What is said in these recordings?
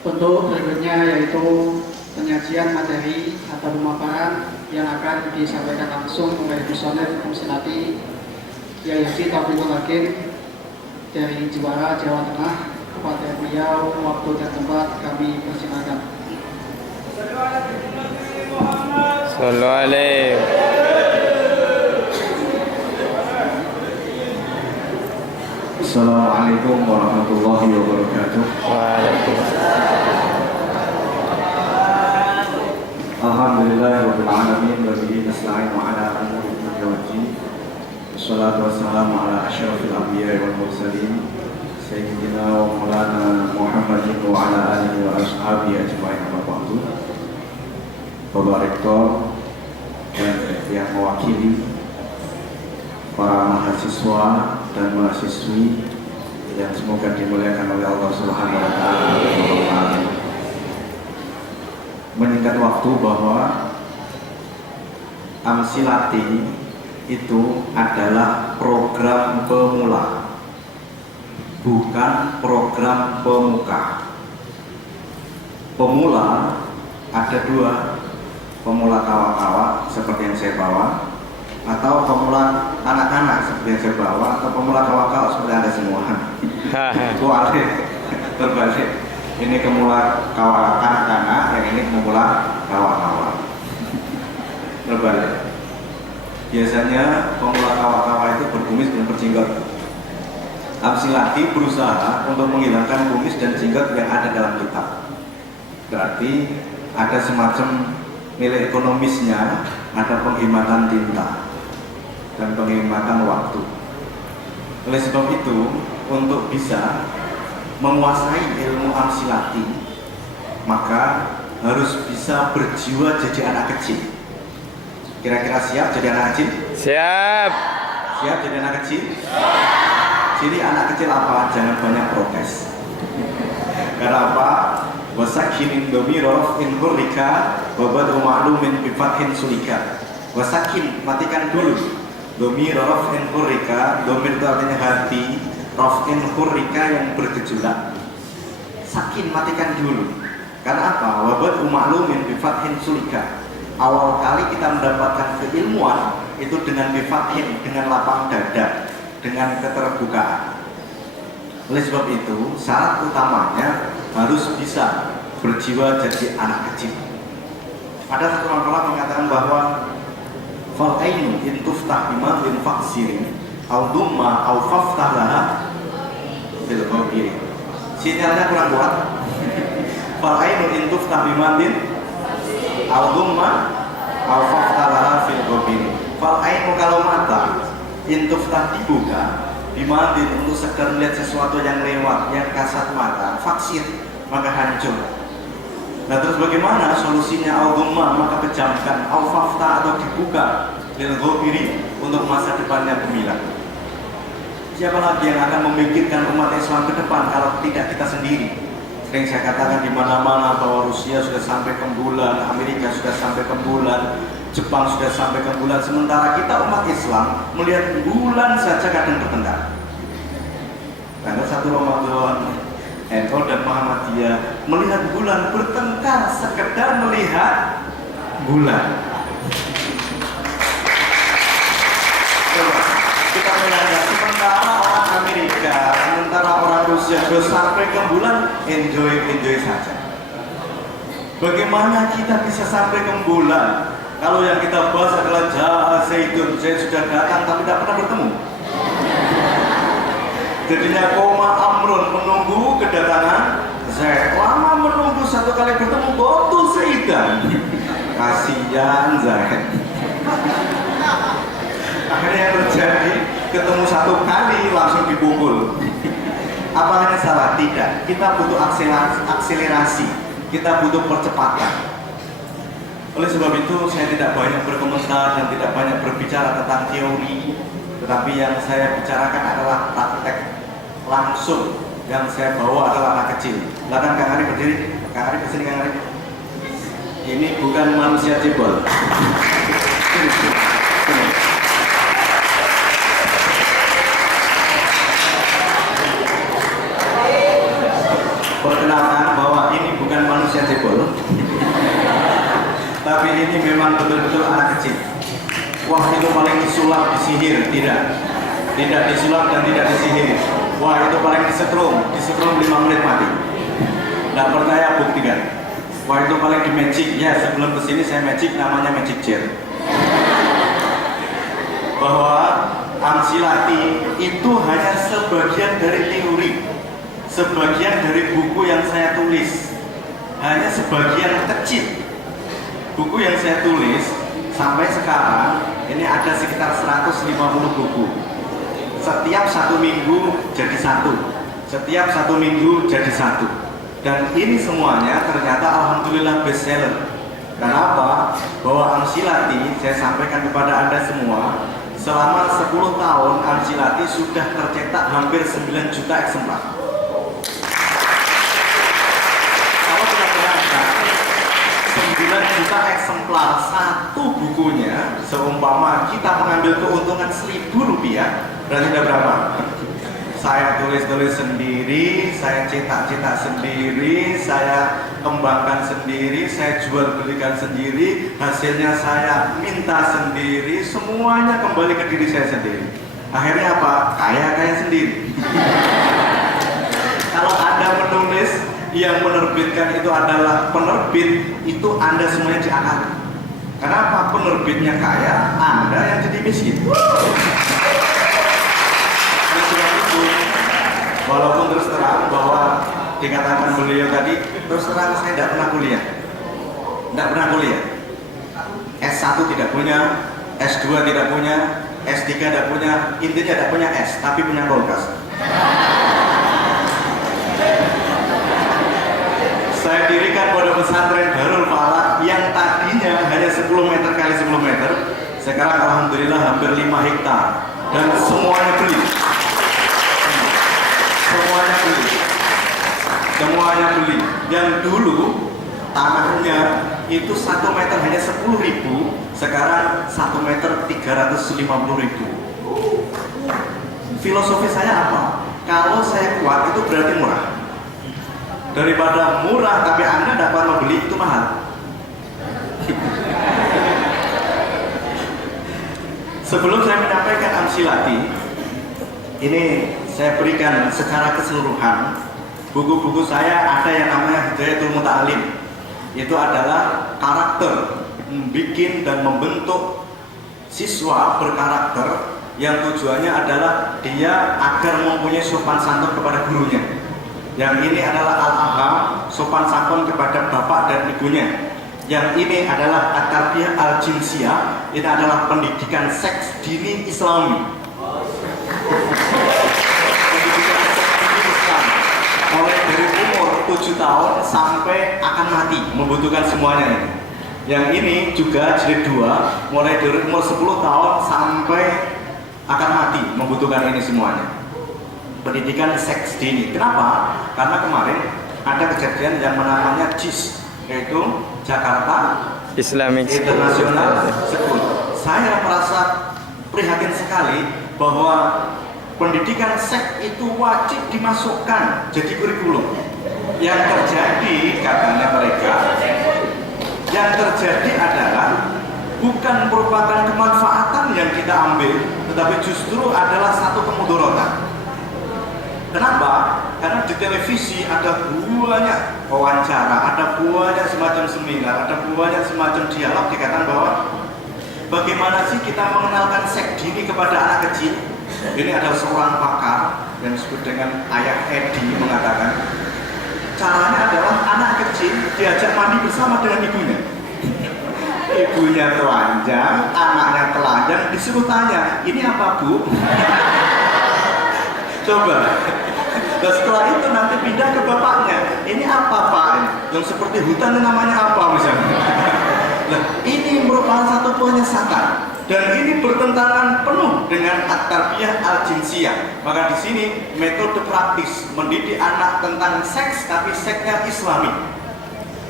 Untuk berikutnya yaitu penyajian materi atau pemaparan yang akan disampaikan langsung oleh Musonef Musnati Yayazi Taufikul Hakim dari Juara Jawa Tengah. Kepada beliau waktu dan tempat kami persilakan. Sallu alaihi. Assalamualaikum warahmatullahi wabarakatuh. Waalaikumsalam. Alhamdulillahirabbil alamin wa bihi nasta'inu ala umuri dunya waddin. Wassalatu wassalamu ala asyrafil anbiya'i wal mursalin sayyidina wa maulana Muhammadin wa ala alihi wa ashabihi ajma'in amma ba'du. Bapak Rektor dan yang mewakili para mahasiswa dan mahasiswi yang semoga dimuliakan oleh Allah Subhanahu wa taala. Meningkat waktu bahwa Amsilati itu adalah program pemula, bukan program pemuka. Pemula ada dua, pemula kawa-kawa seperti yang saya bawa, atau pemula anak-anak seperti yang saya bawa, atau pemula kawa-kawa seperti Anda semua. Terbalik. Ini pemula kawa anak-anak, yang ini pemula kawa-kawa. Terbalik. Biasanya pemula kawa-kawa itu berkumis dan berjenggot. Amsilati berusaha untuk menghilangkan kumis dan jenggot yang ada dalam kitab. Berarti ada semacam nilai ekonomisnya, ada penghematan tinta dan penghematan waktu. Oleh sebab itu, untuk bisa menguasai ilmu Amsilati, maka harus bisa berjiwa jadi anak kecil. Kira-kira siap jadi anak kecil? Siap. Siap jadi anak kecil? Jadi anak kecil apa? Jangan banyak protes. Karena apa? Wasakin domirorof in hurrika wabadu ma'lumin bifathin sulika. Wasakin, matikan dulu. Domirorof in hurrika, domir itu artinya hati, rof in hurrika yang bergejolak. Sakin, matikan dulu. Karena apa? Wabadu ma'lumin bifathin sulika. Awal kali kita mendapatkan keilmuan itu dengan bifathin, dengan lapang dada, dengan keterbukaan. Oleh sebab itu, syarat utamanya harus bisa berjiwa jadi anak kecil. Ada satu makalah mengatakan bahwa fal ainu in tuftah bima bin faksirin au dumma au faftah laha bil ghabiri. Sinyalnya kurang kuat. Fal ainu in tuftah bima bin au dumma au faftah laha fil ghabiri. Fal ainu kalau mata in tuftah dibuka bimandin untuk sekedar melihat sesuatu yang lewat, yang kasat mata, faksir, maka hancur. Nah terus bagaimana solusinya? Al-Gumma, maka pejamkan, Al-Fafta atau dibuka lil ghobiri untuk masa depannya gemilang. Siapa lagi yang akan memikirkan umat Islam ke depan kalau tidak kita sendiri? Sering saya katakan di mana-mana bahwa Rusia sudah sampai ke bulan, Amerika sudah sampai ke bulan, Jepang sudah sampai ke bulan, sementara kita umat Islam melihat bulan saja kadang bertengkar. Tanggal 1 Ramadan, NU dan Muhammadiyah melihat bulan bertengkar sekedar melihat bulan. Coba kita melihat, sementara orang Amerika, sementara orang Rusia sudah sampai ke bulan, enjoy saja. Bagaimana kita bisa sampai ke bulan? Kalau yang kita bahas adalah Ja'a Zaidun, Zaid sudah datang tapi tidak pernah bertemu. Jadinya koma amrun, menunggu kedatangan Zaid. Lama menunggu, satu kali bertemu gotu Zaidan. Kasihan Zaid. Akhirnya yang terjadi, ketemu satu kali langsung dipukul. Apa ini salah? Tidak. Kita butuh akselerasi, kita butuh percepatan. Oleh sebab itu saya tidak banyak berkomentar dan tidak banyak berbicara tentang teori, tetapi yang saya bicarakan adalah praktek langsung. Yang saya bawa adalah anak kecil. Silakan Kang Ari berdiri. Kang Ari kesini, Kang Ari. Ini bukan manusia cebol. Perkenalkan bahwa ini saya cebol. Tapi ini memang betul-betul anak kecil. Wah, itu paling disulap, disihir. Tidak disulap dan tidak disihir. Wah, itu paling disetrum 5 menit mati. Nggak percaya, buktikan. Wah, itu paling di magic. Ya, sebelum kesini saya magic, namanya magic chair. Bahwa Amsilati itu hanya sebagian dari teori, sebagian dari buku yang saya tulis, hanya sebagian kecil. Buku yang saya tulis sampai sekarang ini ada sekitar 150 buku. Setiap 1 minggu jadi 1, setiap 1 minggu jadi 1. Dan ini semuanya ternyata alhamdulillah bestseller. Kenapa? Bahwa Amsilati, saya sampaikan kepada Anda semua, selama 10 tahun Amsilati sudah tercetak hampir 9 juta eksemplar. Kalau kita berangkat 9 juta eksemplar satu bukunya, seumpama kita mengambil keuntungan Rp1.000, berarti sudah berapa? Saya tulis-tulis sendiri, saya cetak-cetak sendiri, saya kembangkan sendiri, saya jual belikan sendiri, hasilnya saya minta sendiri, semuanya kembali ke diri saya sendiri. Akhirnya apa? Kaya sendiri. Kalau Anda menulis, yang menerbitkan itu adalah penerbit, itu Anda semuanya diakali. Kenapa? Penerbitnya kaya, Anda yang jadi miskin. Walaupun terus terang bahwa dikatakan beliau tadi, terus terang saya tidak pernah kuliah. S1 tidak punya, S2 tidak punya, S3 tidak punya, intinya tidak punya S, tapi punya kulkas. Saya dirikan pondok pesantren Darul Falah yang tadinya hanya 10 meter kali 10 meter, sekarang alhamdulillah hampir 5 hektar dan semuanya beli. Semuanya beli. Yang dulu tanahnya itu 1 meter hanya 10.000, sekarang 1 meter 350.000. Filosofi saya apa? Kalau saya kuat itu berarti murah. Daripada murah tapi Anda dapat membeli, itu mahal. Sebelum saya menyampaikan Amsilati, ini saya berikan secara keseluruhan. Buku-buku saya ada yang namanya Hidayatul Muta'alim. Itu adalah karakter, membikin dan membentuk siswa berkarakter yang tujuannya adalah dia agar mempunyai sopan santun kepada gurunya. Yang ini adalah Al-Aham, sopan santun kepada bapak dan ibunya. Yang ini adalah At-Tarbiyah Al-Jinsiyah, ini adalah pendidikan seks dini Islami. Mulai dari umur 7 tahun sampai akan mati, membutuhkan semuanya ini. Yang ini juga jilid 2, mulai dari umur 10 tahun sampai akan mati, membutuhkan ini semuanya. Pendidikan seks dini. Kenapa? Karena kemarin ada kejadian yang namanya JIS, yaitu Jakarta Islamic International School. Saya merasa prihatin sekali bahwa pendidikan seks itu wajib dimasukkan jadi kurikulum. Yang terjadi, katanya mereka, yang terjadi adalah bukan merupakan kemanfaatan yang kita ambil, tetapi justru adalah satu kemudorotan. Kenapa? Karena di televisi ada banyak wawancara, ada banyak semacam seminar, ada banyak semacam dialog dikatakan bahwa bagaimana sih kita mengenalkan seks dini kepada anak kecil. Ini adalah seorang pakar yang disebut dengan Ayah Edi mengatakan caranya adalah anak kecil diajak mandi bersama dengan ibunya. Ibunya telanjang, anaknya telanjang, disuruh tanya, ini apa bu? Coba. Dan setelah itu nanti pindah ke bapaknya, ini apa pak? Yang seperti hutan namanya apa misalnya? Nah, ini merupakan satu penyesatan. Dan ini bertentangan penuh dengan At-Tarbiyah Al-Jinsiyah. Maka di sini metode praktis mendidik anak tentang seks, tapi seksnya Islami.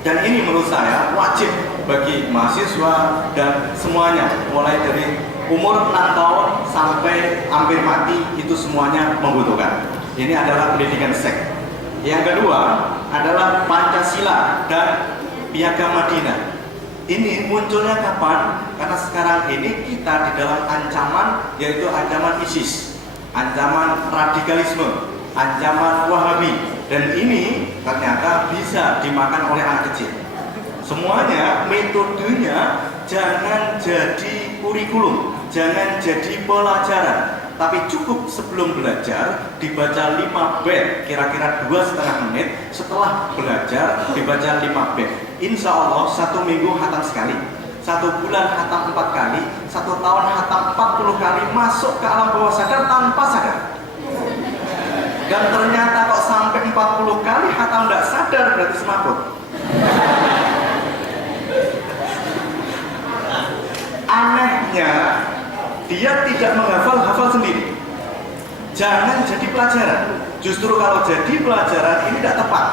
Dan ini menurut saya wajib bagi mahasiswa dan semuanya, mulai dari umur 6 tahun sampai hampir mati, itu semuanya membutuhkan. Ini adalah pendidikan seks. Yang kedua, adalah Pancasila dan Piagam Madinah. Ini munculnya kapan? Karena sekarang ini kita di dalam ancaman, yaitu ancaman ISIS, ancaman radikalisme, ancaman Wahabi, dan ini ternyata bisa dimakan oleh anak kecil. Semuanya metodenya jangan jadi kurikulum, jangan jadi pelajaran, tapi cukup sebelum belajar dibaca 5 bait, kira-kira 2,5 menit. Setelah belajar dibaca 5 bait. Insya Allah 1 minggu hatam sekali, 1 bulan hatam 4 kali, 1 tahun hatam 40 kali, masuk ke alam bawah sadar tanpa sadar. Dan ternyata kok sampai 40 kali hatam tidak sadar, berarti semaput. Anehnya, dia tidak menghafal sendiri. Jangan jadi pelajaran. Justru kalau jadi pelajaran ini tidak tepat.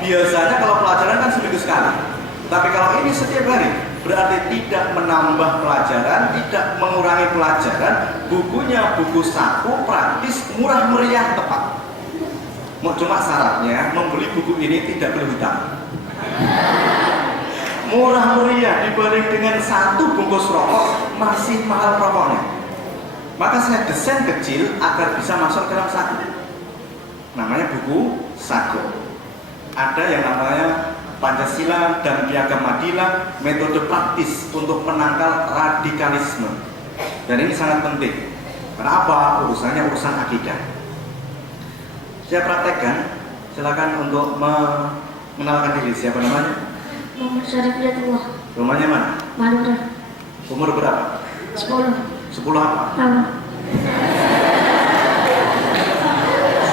Biasanya kalau pelajaran kan seminggu sekali. Tapi kalau ini setiap hari, berarti tidak menambah pelajaran, tidak mengurangi pelajaran. Bukunya buku saku, praktis, murah meriah, tepat. Cuma syaratnya membeli buku ini tidak perlu hutang. Murah meriah dibanding dengan 1 bungkus rokok masih mahal rokoknya. Maka saya desain kecil agar bisa masuk ke dalam saku. Namanya buku saku. Ada yang namanya Pancasila dan Piagam Madinah, metode praktis untuk menangkal radikalisme. Dan ini sangat penting. Karena apa? Urusannya urusan akidah. Saya praktekkan. Silakan untuk mengenalkan diri. Siapa namanya? Muhammad Syarif Yatullah. Rumahnya mana? Madura. Umur berapa? 10 apa? tahun.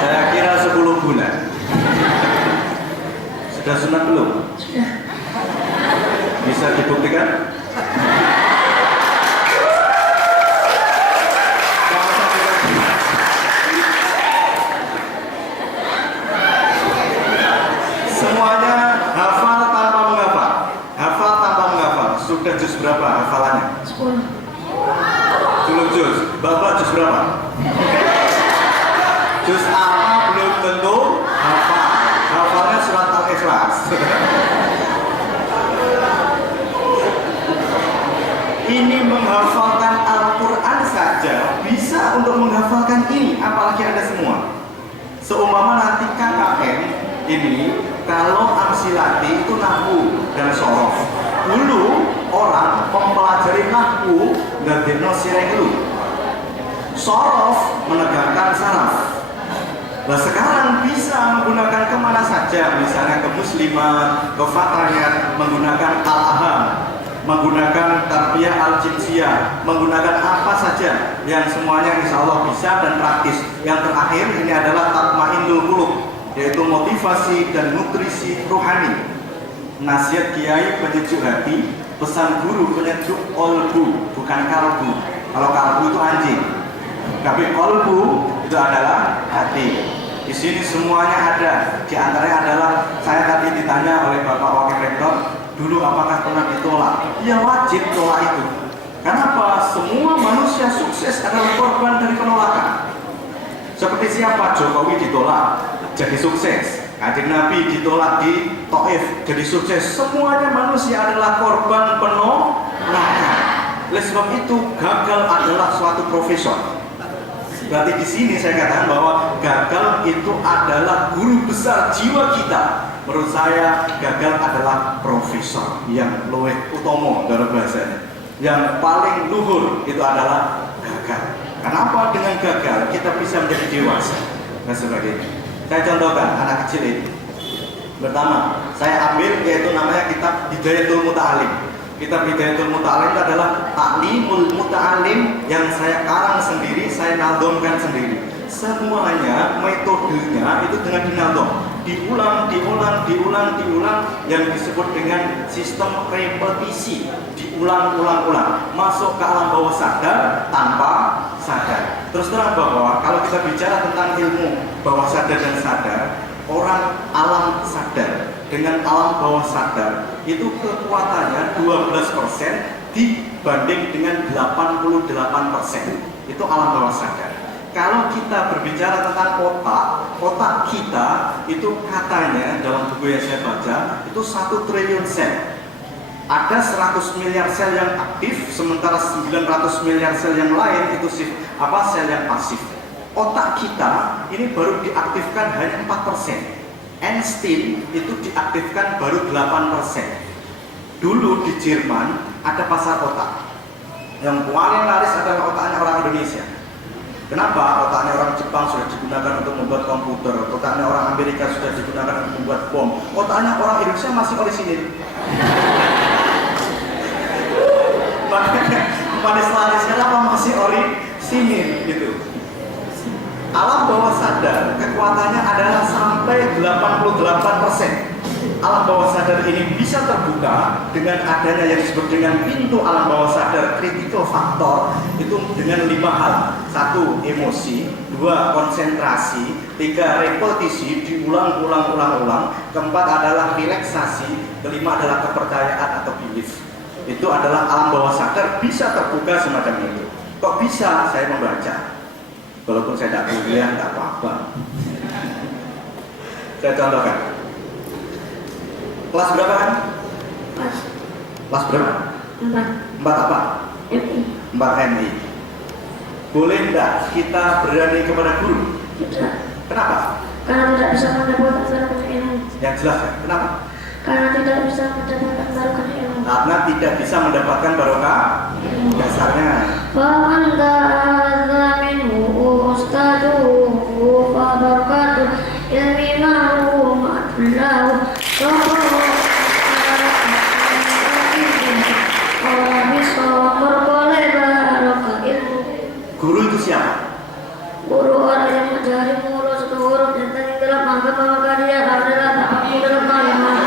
Saya kira 10 bulan. Sudah sunat belum? Sudah. Bisa dibuktikan? Semuanya hafal tanpa menghafal. Hafal tanpa menghafal. Sudah juz berapa hafalannya? 10. 10 juz. Bapak juz berapa? Juz apa belum tentu hafal. Hafalnya surat Al-Ikhlas. Ini menghafalkan Al-Quran saja bisa untuk menghafalkan ini, apalagi ada semua. Seumpama nanti KKN ini, kalau amsilati itu nahwu dan sorof. Dulu orang mempelajari nahwu dan diagnosis dulu. Sorof menegakkan saraf. Nah sekarang bisa menggunakan kemana saja, misalnya ke muslimat, ke fatayat, menggunakan al-aham, menggunakan tarbiyah al-jinsiyah, menggunakan apa saja yang semuanya insya Allah bisa dan praktis. Yang terakhir ini adalah tatmainnul qulub, yaitu motivasi dan nutrisi rohani. Nasihat kiai penyejuk hati, pesan guru penyejuk kolbu, bukan kalbu. Kalau kalbu itu anjing, tapi kolbu itu adalah hati. Di sini semuanya ada. Di antaranya adalah saya tadi ditanya oleh Bapak Wakil Rektor, dulu apakah pernah ditolak? Ya wajib tolak itu. Kenapa? Semua manusia sukses adalah korban dari penolakan. Seperti siapa? Jokowi ditolak jadi sukses. Kanjeng Nabi ditolak di Taif jadi sukses. Semuanya manusia adalah korban penolakan. Oleh sebab itu gagal adalah suatu profesor. Berarti di sini saya katakan bahwa gagal itu adalah guru besar jiwa kita. Menurut saya gagal adalah profesor yang luwih utomo dalam bahasanya. Yang paling luhur itu adalah gagal. Kenapa dengan gagal kita bisa menjadi dewasa dan sebagainya. Saya contohkan anak kecil ini. Pertama, saya ambil yaitu namanya kitab Hidayatul Muta'alim. Kitab Hidayatul Muta'alim itu adalah taklimul muta'alim yang saya karang sendiri, saya naldomkan sendiri. Semuanya metodenya itu dengan dinaldom, diulang yang disebut dengan sistem repetisi, diulang-ulang, masuk ke alam bawah sadar tanpa sadar. Terus terang bahwa kalau kita bicara tentang ilmu bawah sadar dan sadar, orang alam sadar dengan alam bawah sadar itu kekuatannya 12% dibanding dengan 88%. Itu alam bawah sadar. Kalau kita berbicara tentang otak, otak kita itu katanya dalam buku yang saya baca itu 1 triliun sel. Ada 100 miliar sel yang aktif, sementara 900 miliar sel yang lain itu sel yang pasif. Otak kita ini baru diaktifkan hanya 4%. Einstein itu diaktifkan baru 8%. Dulu di Jerman ada pasar otak. Yang paling laris adalah otaknya orang Indonesia. Kenapa? Otaknya orang Jepang sudah digunakan untuk membuat komputer, otaknya orang Amerika sudah digunakan untuk membuat bom, otaknya orang Indonesia masih orisinil. Makanya manis-manisnya apa masih orisinil gitu. Alam bawah sadar kekuatannya adalah sampai 88%. Alam bawah sadar ini bisa terbuka dengan adanya yang disebut dengan pintu alam bawah sadar critical factor itu dengan 5 hal. 1. Emosi, 2. Konsentrasi, 3. Repetisi, diulang-ulang-ulang-ulang, 4. adalah relaksasi, 5. adalah kepercayaan atau belief. Itu adalah alam bawah sadar bisa terbuka semacam itu. Kok bisa? Saya membaca. Walaupun saya tidak kuliah, tidak apa-apa. Saya contohkan. Kelas berapa kan? Kelas berapa? 4 apa? 4 MI. Boleh tidak kita berani kepada guru? Tidak. Kenapa? Karena tidak bisa mendapatkan barokah ilmu. Yang jelas ya. Kenapa? Karena tidak bisa mendapatkan barokah ilmu. Karena tidak bisa mendapatkan barokah. Dasarnya. Faman ta'adza minhu ustaduhu fa barakatuh ilmi ma'lumatul lahu Guru itu siapa? Guru orang yang mencari mulut satu huruf dan tadi dalam agama maka dia adalah ta'amu dalam kalimat.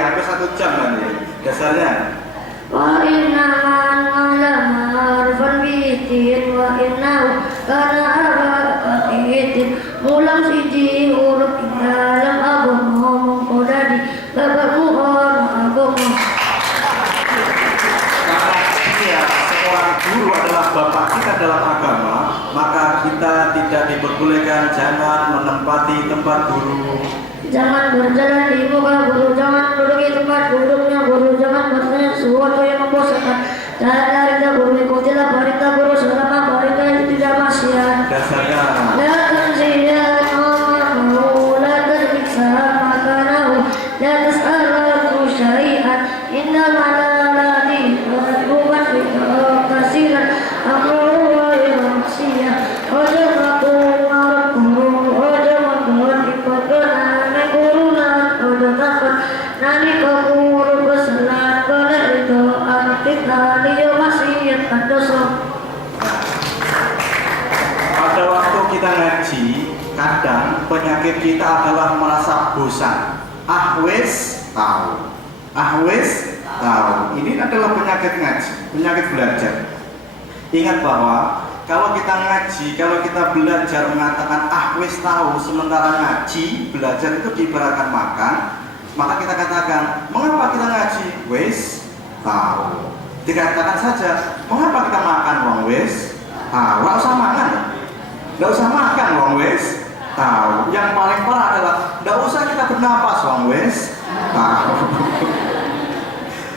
Hampir 1 jam nanti dasarnya. Wa inna ma'alama harfan bitin wa innahu kana abaitin mulang siji huruf dalam agama mengkodadi babak muhon agama. Karena dia seorang guru adalah bapak kita dalam agama, maka kita tidak diperbolehkan jangan menempati tempat guru. Jangan berjalan di muka guru, jangan duduk di tempat duduknya guru, jangan bertanya sesuatu yang membosankan. Jangan lari guru, ikutilah perintah guru selama perintah itu tidak maksiat. Dasarnya. La tanziya amahu, la teriksa makanahu, la tas'alahu syai'an, innal malalati bukan kasiran, amruhu wa maksiyah, wajahku markuhu, wajahku dipakana. Nani kabur besalan pada itu arti tadi masih ada sok. Pada waktu kita ngaji, kadang penyakit kita adalah merasa bosan. Wes tahu. Wes tahu. Ini adalah penyakit ngaji, penyakit belajar. Ingat bahwa kalau kita ngaji, kalau kita belajar mengatakan wes tahu, sementara ngaji, belajar itu diibaratkan makan. Maka kita katakan, mengapa kita ngaji? Wes tahu. Dikatakan saja, mengapa kita makan? Wong wes tahu. Nggak usah makan, nggak usah makan. Wong wes tahu. Yang paling parah adalah, nggak usah kita bernapas. Wong wes tahu.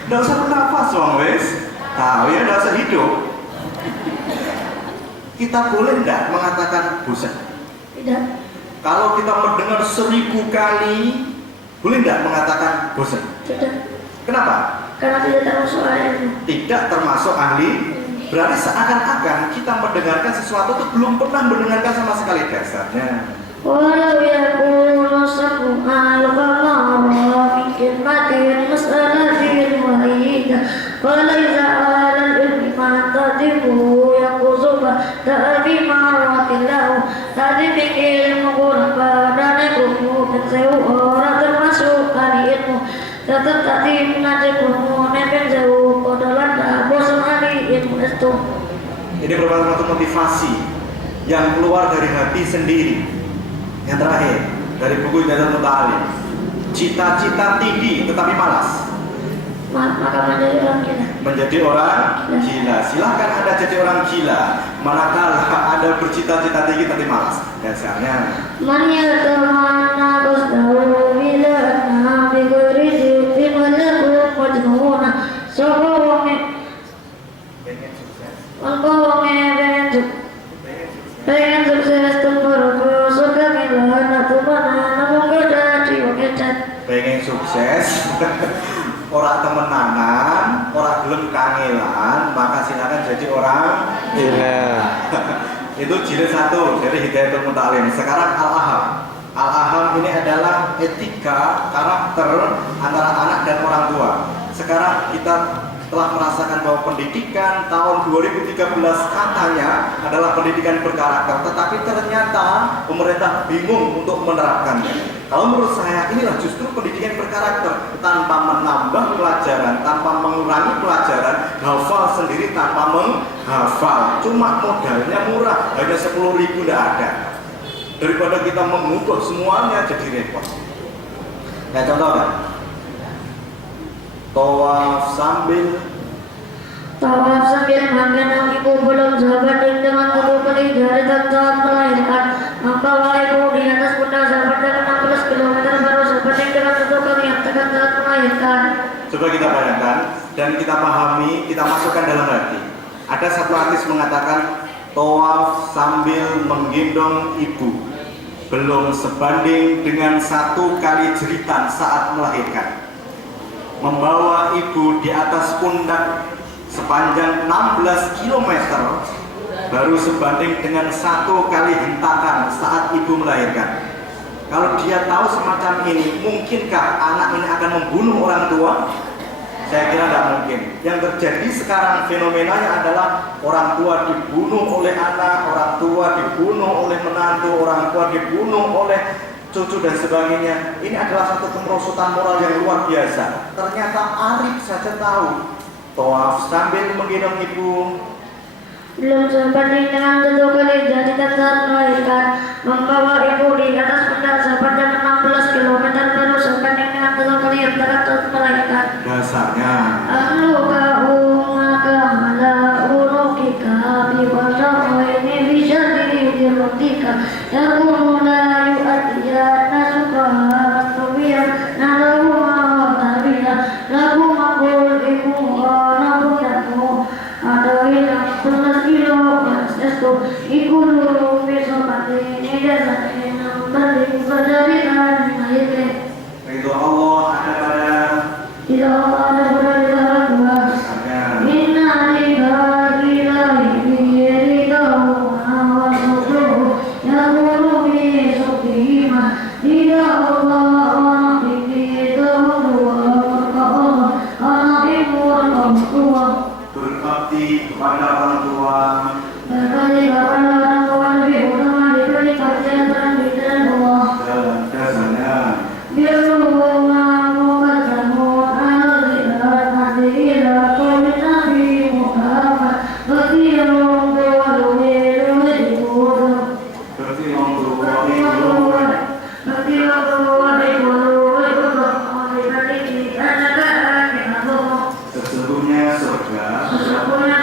Nggak usah bernapas. Wong wes tahu. Ya nggak usah hidup. Kita boleh nggak mengatakan bosan? Tidak. Kalau kita mendengar 1000 kali, boleh nggak mengatakan bosan? Tidak. Kenapa? Karena tidak termasuk ayatnya. Tidak termasuk ahli. Berarti seakan-akan kita mendengarkan sesuatu itu belum pernah mendengarkan sama sekali dasarnya. Walau yakunu sab'al qamara min khidmatin mas'alatin wahidah walaysa 'alal ilmi ma tadimu yaquzuba ta'bi ma'ratillahu tadi pikir mengurang dan ilmu pensewu orang termasuk ahli ilmu tetap tadi menajak ilmu nepen sewu kodolan dah bosan ahli ilmu itu. Ini merupakan satu motivasi yang keluar dari hati sendiri. Yang terakhir dari buku Hidayatul Muta'alim, cita-cita tinggi tetapi malas. maka menjadi orang gila. Menjadi orang gila. Silahkan Anda jadi orang gila. Manakala Anda bercita-cita tinggi tapi malas. Dasarnya. Man yatamanna qasdahu bila nabi ghairi jibti malaku majnuna. Sapa wonge pengen sukses tempur suka milana tumana namun kada diokecat. Pengen sukses. Orang temenanan, orang belum kangelan, maka silakan jadi orang Gila. Itu jilid 1 dari Hidayatul Muta'alim. Sekarang Al-Aham. Al-Aham ini adalah etika karakter antara anak dan orang tua. Sekarang kita telah merasakan bahwa pendidikan tahun 2013 katanya adalah pendidikan berkarakter, tetapi ternyata pemerintah bingung untuk menerapkannya. Kalau menurut saya inilah justru pendidikan berkarakter, tanpa menambah pelajaran, tanpa mengurangi pelajaran, hafal sendiri tanpa menghafal. Cuma modalnya murah, hanya 10.000 tidak ada. Daripada kita mengubah semuanya jadi repot. Nah, contoh kan? Tawaf sambil mengenang ibu belum sebanding dengan tubuh kali dari saat melahirkan. Membawa ibu di atas pundak sepanjang 16 km baru sebanding dengan tubuh kali yang tekan saat melahirkan. Coba kita bayangkan dan kita pahami, kita masukkan dalam hati. Ada satu hadis mengatakan tawaf sambil menggendong ibu belum sebanding dengan 1 kali jeritan saat melahirkan. Membawa ibu di atas pundak sepanjang 16 km baru sebanding dengan 1 kali hentakan saat ibu melahirkan. Kalau dia tahu semacam ini, mungkinkah anak ini akan membunuh orang tua? Saya kira tidak mungkin. Yang terjadi sekarang fenomenanya adalah orang tua dibunuh oleh anak, orang tua dibunuh oleh menantu, orang tua dibunuh oleh cucu dan sebagainya. Ini adalah satu kemerosotan moral yang luar biasa. Ternyata Arif saja tahu. Tawaf sambil menggendong ibu Belum sebanding dengan tubuh kali jadi saat melahirkan. Membawa ibu di atas pundak sepanjang 16 km baru sebanding dengan tubuh kali yang tekan saat melahirkan. dasarnya. Ahluka umaka ala urukika biwasa ini bisa dirutika. Yakunu la yu'adiyana sukaha mastubiyah nalawuma tabiyah lagu makul ibu nabuyamu adawin akunas kilo estu ikulu besokati nidasati nambari berdarikan mahirke. Ridho Allah ada pada Tidak ada berdarikan dua. Inna lillahi biyadihi wa sukruhu yakunu bi sukihima. Tidak Allah anak ini dahulu anak ibu orang tua. berbakti kepada orang tua. Berkali kepada orang tua lebih utama diberi kasih dan bidang Allah. Dan dasarnya. Berarti orang tua itu sesungguhnya surga. Dasarnya.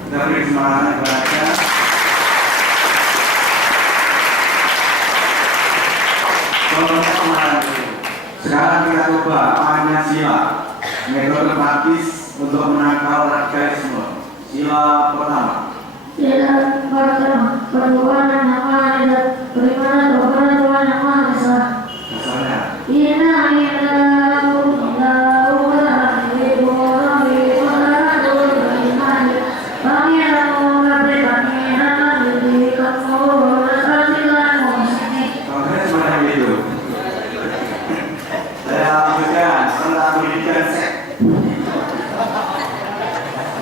Kita beri semangat kepada. Contohnya kemarin itu. Sekarang kita coba Pancasila, metode praktis untuk menangkal radikalisme. Sila pertama. Perbuatan yang maha dan beriman kepada Tuhan yang maha esa. Dasarnya. Contohnya semacam itu. Saya lanjutkan tentang pendidikan seks.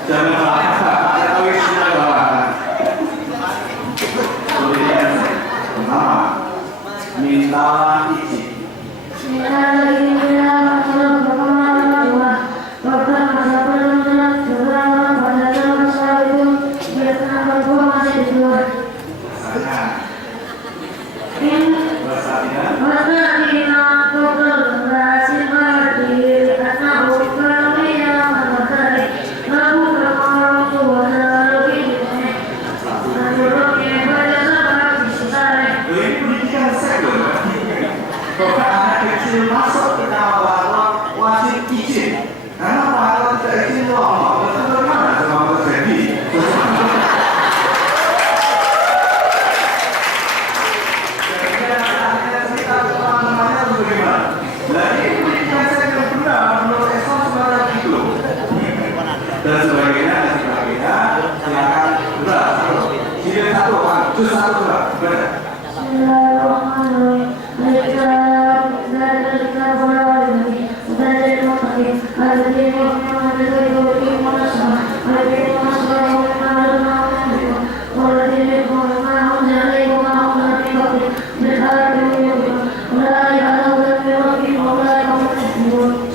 Jangan ada tahu isinya bahwa Sana. Bahasanya. Ini pendidikan seks loh. Kalau anak kecil masuk ke kamar orang wajib izin. Karena kalau tidak izin loh, bagaimana sama terjadi? Dan sebagainya, silakan berat. Sini satu, jus satu berat.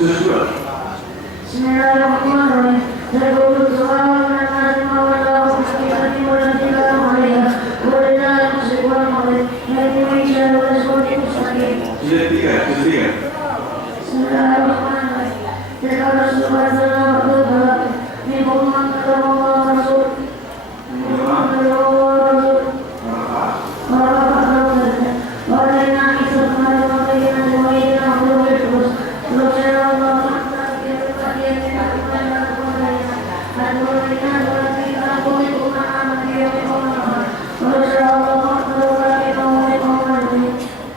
Jus dua. Jus tiga, jus tiga.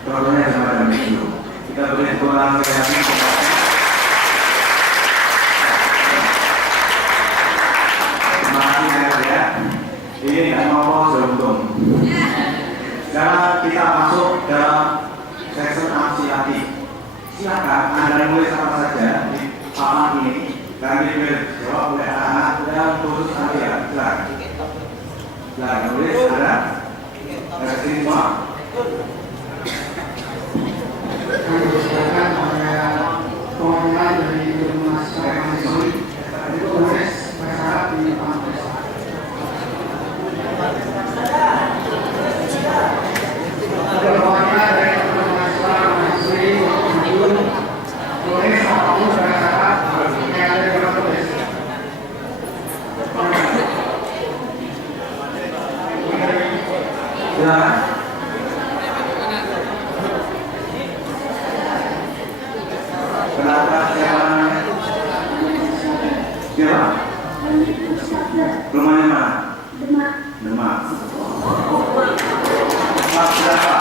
Contohnya semacam itu. Kita beri pengulangan kreatif. Terima kasih ya. Ini tidak mau seuntung. Sekarang kita masuk dalam section amsilati. Silakan Anda nulis apa saja di papan ini. Kami jawab oleh anak-anak dan khusus nanti ya. Silakan. Silakan nulis ada. Dari sini semua. Kami persilakan pada perwakilan dari mahasiswa mahasiswi itu tulis masalah di kampus. Ada perwakilan dari mahasiswa mahasiswi itu tulis apapun masalah yang ada di kampus. Silakan. Kenapa siapa namanya? Siapa? Rumahnya mana? Demak. Mas berapa?